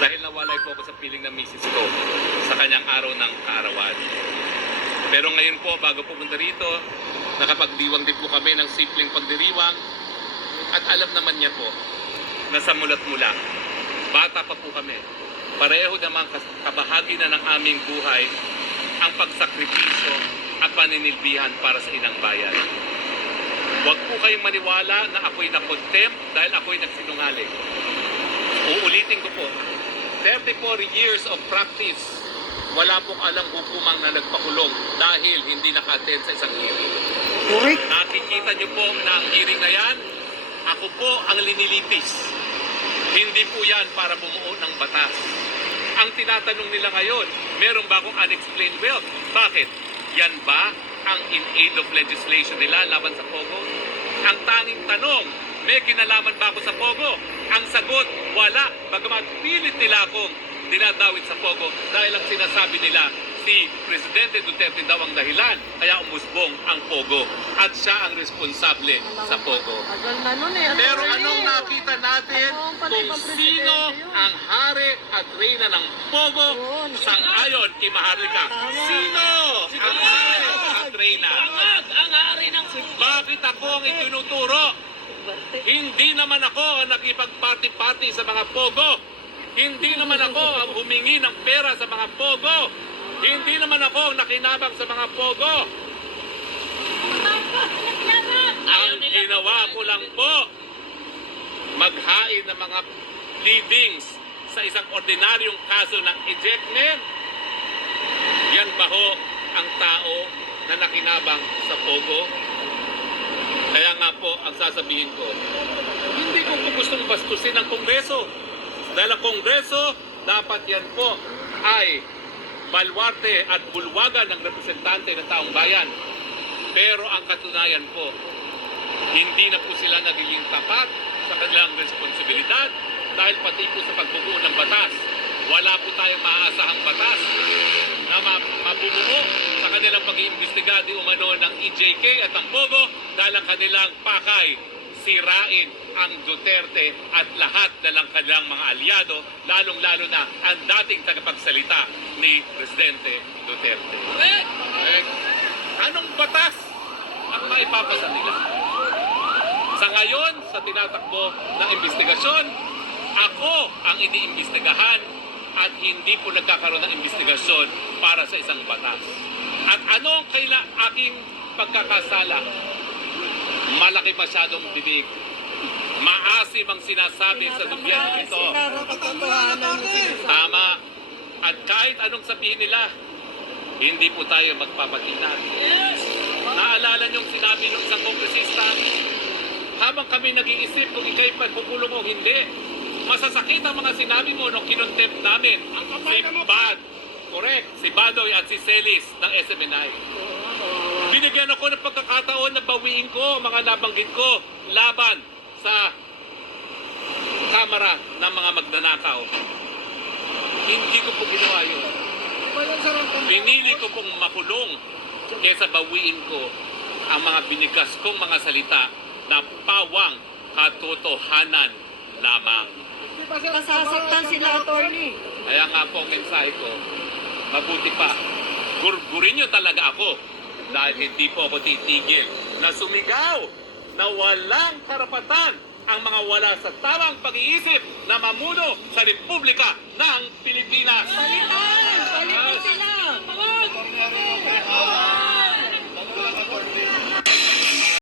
dahil nawalay po ako sa piling ng misis ko sa kanyang araw ng kaarawan. Pero ngayon po, bago pumunta rito, nakapagdiwang din po kami ng simpleng pagdiriwang at alam naman niya po na sa mulat mula, bata pa po kami. Pareho namang kabahagi na ng aming buhay ang pagsakripisyo at paninilbihan para sa inang bayan. Huwag po kayong maniwala na ako'y nakontempt dahil ako'y nagsinungaling. Uulitin ko po, 34 years of practice, wala pong alang hukumang na nagpakulong dahil hindi naka-attend sa isang hearing. Correct. Nakikita niyo po na ang hearing na yan, ako po ang linilipis. Hindi po yan para bumuo ng batas. Ang tinatanong nila ngayon, meron ba akong unexplained wealth? Bakit? Yan ba ang in aid of legislation nila laban sa Pogo? Ang tanging tanong, may kinalaman ba ako sa Pogo? Ang sagot, wala. Bagamat pilit nila akong dinadawit sa Pogo dahil ang sinasabi nila, si Presidente Duterte daw ang dahilan kaya umusbong ang Pogo at siya ang responsable sa Pogo. Tagal na nun eh. Pero anong nakita natin kung sino ang hari at reyna ng Pogo sang-ayon kay Maharlika? Sino ang hari at reyna? Ang hari ng Bakit ako ang itinuturo? Hindi naman ako ang nakipag-party-party sa mga Pogo. Hindi naman ako ang humingi ng pera sa mga Pogo. Hindi naman ako ang nakinabang sa mga Pogo. Ang ginawa ko lang po, maghain ng mga pleadings sa isang ordinaryong kaso ng ejectment. Yan ba ho ang tao na nakinabang sa Pogo? Kaya nga po, ang sasabihin ko, hindi ko po gustong bastusin ang Kongreso. Dahil ang Kongreso, dapat yan po ay balwarte at bulwagan ng representante ng taong bayan. Pero ang katunayan po, hindi na po sila nagiging tapat sa kanilang responsibilidad dahil pati po sa pagbubuo ng batas. Wala po tayong maaasahang batas na mabubuo sa kanilang pag-iimbestiga di umano ng EJK at ang Pogo dahil ang kanilang pakay sirain ang Duterte at lahat na lang kanilang mga alyado, lalong-lalo na ang dating tagapagsalita ni Presidente Duterte. Anong batas ang maipapasa nila? Sa ngayon, sa tinatakbo ng investigasyon, ako ang iniimbestigahan at hindi po nagkakaroon ng investigasyon para sa isang batas. At anong aking pagkakasala? Malaki masyadong bibig. Maasim ang sinasabi sa gobyerno ito. Tama. At kahit anong sabihin nila, hindi po tayo magpapatinag. Naalala niyong sinabi ng isang kongresista, habang kami nag-iisip kung ikaw'y pagkukulong o hindi, masasakit ang mga sinabi mo nung kinontempt namin. Si Badoy at si Celis ng SMNI. Binigyan ako ng pagkakataon na bawiin ko mga nabanggit ko laban sa kamara ng mga magnanakaw. Hindi ko po ginawa yun. Pinili ko pong makulong kesa bawiin ko ang mga binigas kong mga salita na pawang katotohanan lamang. Masasaktan sila, attorney. Kaya nga po ang mensahe ko, mabuti pa, gurgurin nyo talaga ako dahil hindi po ako titigil na sumigaw na walang karapatan ang mga wala sa tamang pag-iisip na mamuno sa Republika ng